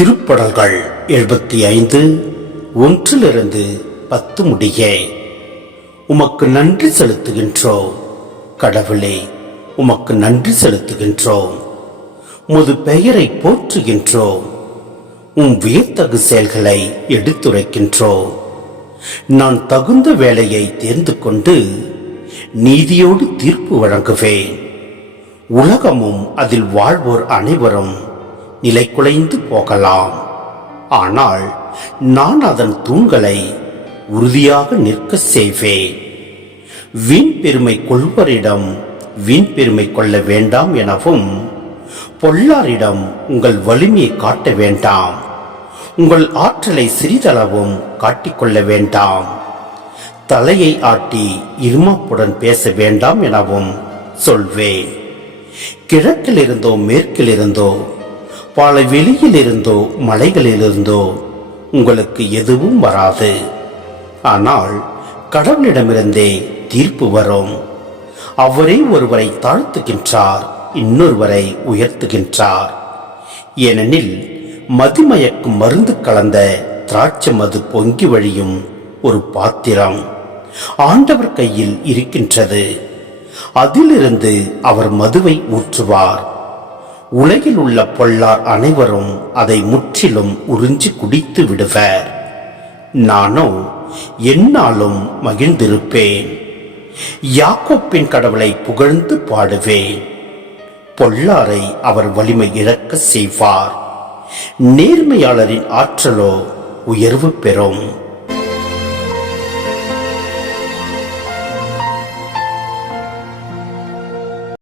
திருப்படல்கள் 75 1-10 முடிய. உமக்கு நன்றி செலுத்துகின்றோம் கடவுளே, உமக்கு நன்றி செலுத்துகின்றோம். உமது பெயரை போற்றுகின்றோம். உம் வியத்தகு செயல்களை எடுத்துரைக்கின்றோம். நான் தகுந்த வேலையை தேர்ந்து கொண்டு நீதியோடு தீர்ப்பு வழங்குவேன். உலகமும் அதில் வாழ்வோர் அனைவரும் நிலை குலைந்து போகலாம், ஆனால் நான் அதன் தூண்களை உறுதியாக நிற்க செய்வேன். வீண் பெருமை கொள்வரிடம் வீண் பெருமை கொள்ள வேண்டாம் எனவும், பொல்லாரிடம் உங்கள் வலிமையை காட்ட வேண்டாம், உங்கள் ஆற்றலை சிறிதளவும் காட்டிக்கொள்ள வேண்டாம், தலையை ஆட்டி இருமாப்புடன் பேச வேண்டாம் எனவும் சொல்வேன். கிழக்கில் இருந்தோ மேற்கில் இருந்தோ பாலை வெளியில் இருந்தோ மலைகளிலிருந்தோ உங்களுக்கு எதுவும் வராது. ஆனால் கடவுளிடமிருந்தே தீர்ப்பு வரும். அவரே ஒருவரை தாழ்த்துகின்றார், இன்னொருவரை உயர்த்துகின்றார். ஏனெனில் மதிமயக்கும் மருந்து கலந்த திராட்சை மது பொங்கி வழியும் ஒரு பாத்திரம் ஆண்டவர் கையில் இருக்கின்றது. அதிலிருந்து அவர் மதுவை ஊற்றுவார். உலகில் உள்ள பொல்லார் அனைவரும் அதை முற்றிலும் உறிஞ்சி குடித்து விடுவர். நானோ எந்நாளும் மகிழ்ந்திருப்பேன். யாக்கோப்பின் கடவுளை புகழ்ந்து பாடுவேன். பொல்லாரை அவர் வலிமை இழக்க செய்வார். நேர்மையாளரின் ஆற்றலோ உயர்வு பெறும்.